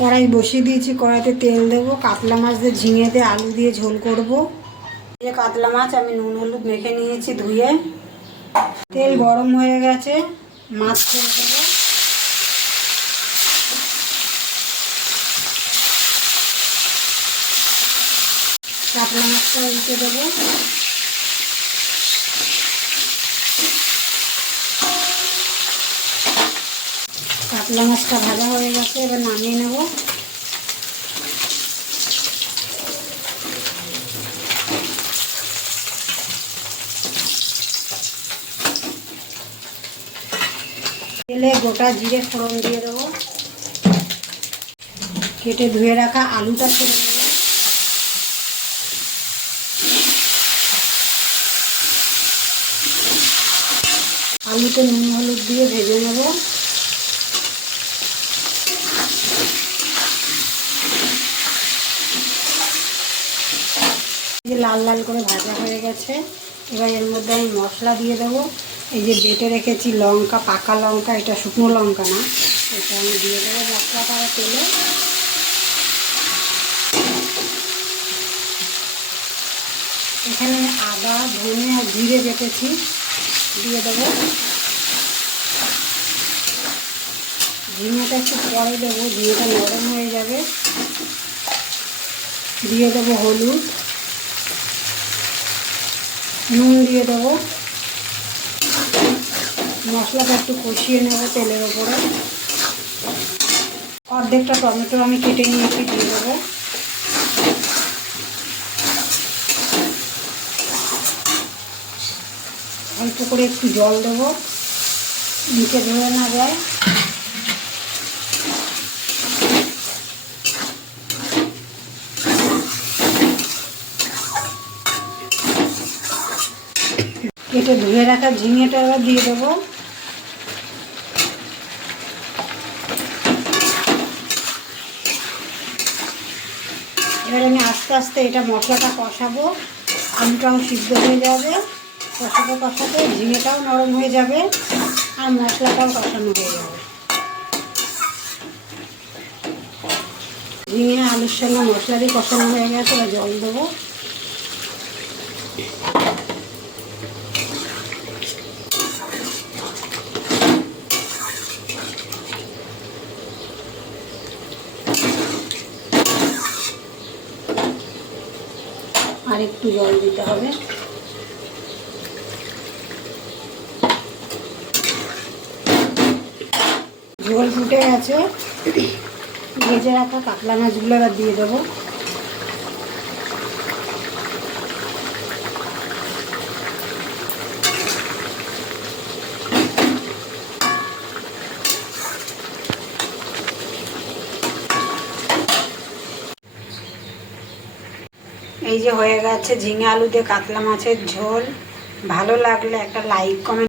কড়াই বসিয়ে দিয়েছি, কড়াইতে তেল দেবো, কাতলা মাছ দিয়ে ঝিঙে দিয়ে আলু দিয়ে ঝোল করব। এই কাতলা মাছ আমি নুন, হলুদ মেখে নিয়েছি ধুয়ে। তেল গরম হয়ে গেছে, মাছ ছেড়ে দেবো। কাতলা মাছটা উল্টে দেবো। কাতলা মাছটা ভাজা হয়ে গেছে, এবার নামিয়ে নেব। তেলে গোটা জিরে ফোড়ন দিয়ে দেবো। কেটে ধুয়ে রাখা আলুটা ছেড়ে দেবো। আলুতে নুন হলুদ দিয়ে ভেজে নেব। যে লাল লাল করে ভাজা হয়ে গেছে, এবার এর মধ্যে আমি মশলা দিয়ে দেবো। এই যে বেটে রেখেছি লঙ্কা, পাকা লঙ্কা, এটা শুকনো লঙ্কা না, এটা আমি দিয়ে দেবো মশলাটা তেলে। এখানে আদা, ধনে আর জিরে বেটেছি, দিয়ে দেবো। ঝিঙেটা একটু পরে দেবো ঝিঙেটা নরম হয়ে যাবে। দিয়ে দেবো হলুদ। নুন দিয়ে দেবো। মশলাটা একটু কষিয়ে নেব তেলের ওপরে অর্ধেকটা টমেটো আমি কেটে নিয়েছি, দিয়ে দেবো। অল্প করে একটু জল দেবো। নিচে ধরে না যায়। কেটে ধুয়ে রাখা ঝিঙেটা এবার দিয়ে দেবো। এবার আমি আস্তে আস্তে এটা মশলাটা কষাবো। আলুটাও সিদ্ধ হয়ে যাবে। কষাতে কষাতে ঝিঙেটাও নরম হয়ে যাবে আর মশলাটাও কষানো হয়ে যাবে। ঝিঙে, আলুর সঙ্গে মশলা দিয়ে কষানো হয়ে গেছে জল দেবো। আর একটু জল দিতে হবে। ঝোল ফুটে গেছে। ভেজে রাখা কাতলা মাছগুলো এবার দিয়ে দেবো। এই যে হয়ে গেছে ঝিঙে আলু দিয়ে কাতলা মাছের ঝোল। ভালো লাগলে একটা লাইক কমেন্ট